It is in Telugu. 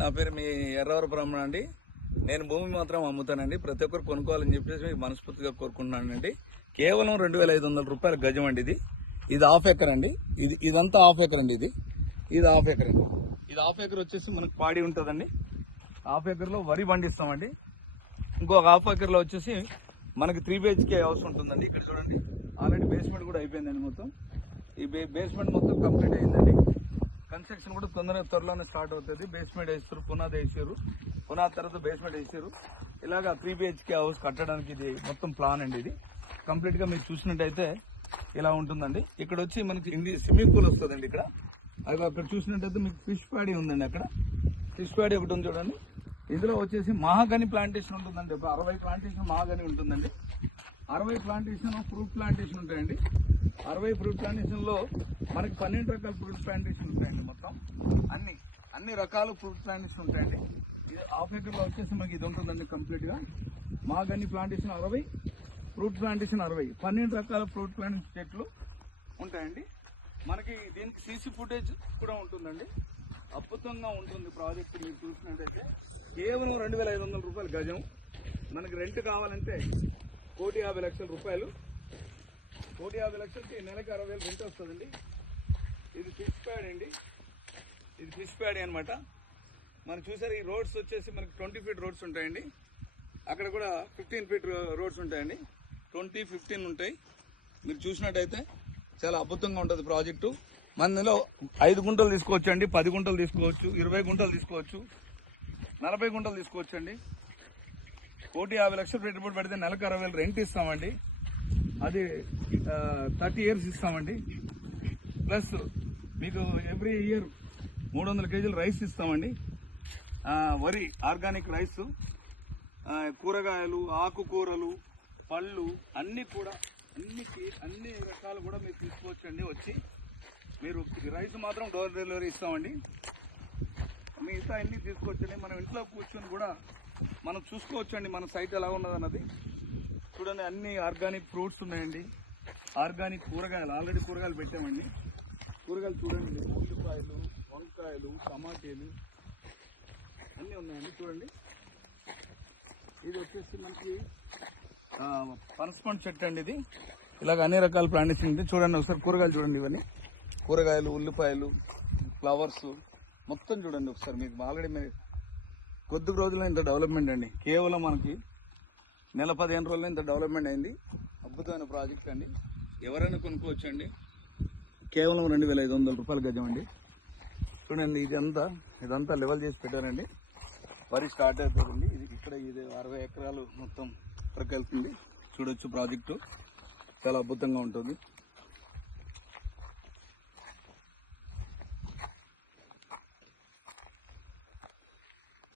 నా పేరు మీ ఎర్రవర బ్రహ్మణ అండి. నేను భూమి మాత్రం అమ్ముతానండి. ప్రతి ఒక్కరు కొనుక్కోవాలని చెప్పేసి మనస్ఫూర్తిగా కోరుకుంటున్నానండి. కేవలం 2500 రూపాయల గజం అండి. ఇది హాఫ్ ఎకర్ అండి. ఇదంతా హాఫ్ ఎకర్ అండి. ఇది హాఫ్ ఎకర్ అండి. ఇది హాఫ్ ఎకర్ వచ్చేసి మనకు పాడి ఉంటుందండి. హాఫ్ ఎకర్ లో వరి పండిస్తామండి. ఇంకొక హాఫ్ ఎకర్ లో వచ్చేసి మనకి 3 BHK హౌస్ ఉంటుందండి. ఇక్కడ చూడండి, ఆల్రెడీ బేస్మెంట్ కూడా అయిపోయిందండి. మొత్తం ఈ బేస్మెంట్ మొత్తం కంప్లీట్ అయిందండి. కన్స్ట్రక్షన్ కూడా త్వరలోనే స్టార్ట్ అవుతుంది. బేస్మెంట్ వేస్తారు, పునాది వేసారు, పునాది తర్వాత బేస్మెంట్ వేసారు. ఇలాగా 3 BHK హౌస్ కట్టడానికి ఇది మొత్తం ప్లాన్ అండి. ఇది కంప్లీట్ గా మీరు చూసినట్టయితే ఇలా ఉంటుందండి. ఇక్కడ వచ్చి మనకి స్విమ్మింగ్ పూల్ వస్తుందండి. ఇక్కడ అక్కడ చూసినట్టయితే మీకు ఫిష్ ప్యాడీ ఉందండి. అక్కడ ఫిష్ ప్యాడీ ఒకటి ఉంది చూడండి. ఇందులో వచ్చేసి మహాగని ప్లాంటేషన్ ఉంటుందండి. ఒక 60 ప్లాంటేషన్ మహాగని ఉంటుందండి. 60 ప్లాంటేషన్ ఫ్రూట్ ప్లాంటేషన్ ఉంటాయండి. 60 ఫ్రూట్ ప్లాంటేషన్ లో మనకి 12 రకాల ఫ్రూట్ ప్లాంటేషన్ ఉంటాయండి. మొత్తం అన్ని రకాల ఫ్రూట్ ప్లాంటేషన్ ఉంటాయండి. ఇది హాఫ్ ఎకర్ లో వచ్చేసి మనకి ఇది ఉంటుందండి. కంప్లీట్ గా మహాగని ప్లాంటేషన్ 60, ఫ్రూట్ ప్లాంటేషన్ 60, 12 రకాల ఫ్రూట్ ప్లాంటేషన్ చెట్లు ఉంటాయండి. మనకి దీనికి సీసీ ఫుటేజ్ కూడా ఉంటుందండి. అద్భుతంగా ఉంటుంది ప్రాజెక్ట్. మీరు చూసినట్టయితే కేవలం 2500 రూపాయలు గజం. మనకి రెంట్ కావాలంటే 1,50,00,000 రూపాయలు. 1,50,00,000కి నెలకి 60,000 రెంట్ వస్తుందండి. ఇది ఫిష్ ప్యాడ్ అండి. ఇది ఫిష్ ప్యాడ్ అనమాట. మనం చూసారు, ఈ రోడ్స్ వచ్చేసి మనకి 20 ఫీట్ రోడ్స్ ఉంటాయండి. అక్కడ కూడా 15 ఫీట్ రోడ్స్ ఉంటాయండి. 20, 15 ఉంటాయి. మీరు చూసినట్టయితే చాలా అద్భుతంగా ఉంటుంది ప్రాజెక్టు. మనలో 5 గుంటలు తీసుకోవచ్చు అండి, 10 గుంటలు తీసుకోవచ్చు, 20 గుంటలు తీసుకోవచ్చు, 40 గుంటలు తీసుకోవచ్చు అండి. 1,50,00,000 పెట్టుబడి పెడితే నెలకు 60,000 రెంట్ ఇస్తామండి. అది 30 ఇయర్స్ ఇస్తామండి. ప్లస్ మీకు ఎవ్రీ ఇయర్ 300 కేజీలు రైస్ ఇస్తామండి. వరి, ఆర్గానిక్ రైస్, కూరగాయలు, ఆకుకూరలు, పళ్ళు అన్ని కూడా అన్ని రకాలు కూడా మీరు తీసుకోవచ్చండి. వచ్చి మీరు రైస్ మాత్రం డోర్ డెలివరీ ఇస్తామండి. మిగతా అన్ని తీసుకోవచ్చండి. మనం ఇంట్లో కూర్చొని కూడా మనం చూసుకోవచ్చండి మన సైట్ ఎలా ఉన్నదన్నది. చూడండి, అన్ని ఆర్గానిక్ ఫ్రూట్స్ ఉన్నాయండి. ఆర్గానిక్ కూరగాయలు, ఆల్రెడీ కూరగాయలు పెట్టామండి. కూరగాయలు చూడండి, ఉల్లిపాయలు, వంకాయలు, టమాటీలు అన్నీ ఉన్నాయండి. చూడండి, ఇది వచ్చేసి మనకి పనసపండు చెట్టు అండి. ఇది ఇలాగ అన్ని రకాల ప్లాంటేషన్ ఉంది. చూడండి ఒకసారి కూరగాయలు చూడండి. ఇవన్నీ కూరగాయలు, ఉల్లిపాయలు, ఫ్లవర్స్ మొత్తం చూడండి ఒకసారి. మీకు ఆల్రెడీ మీరు కొద్ది రోజుల్లో ఇంత డెవలప్మెంట్ అండి. కేవలం మనకి నెల 15 రోజుల్లో ఇంత డెవలప్మెంట్ అయింది. అద్భుతమైన ప్రాజెక్ట్ అండి. ఎవరైనా కొనుక్కోవచ్చు అండి. కేవలం 2,500 రూపాయల గజం అండి. చూడండి, ఇదంతా లెవెల్ చేసి పెట్టారండి. వరి స్టార్ట్ అవుతుందండి. ఇది 60 ఎకరాలు మొత్తం ఇక్కడికి వెళ్తుంది. చూడొచ్చు, ప్రాజెక్టు చాలా అద్భుతంగా ఉంటుంది.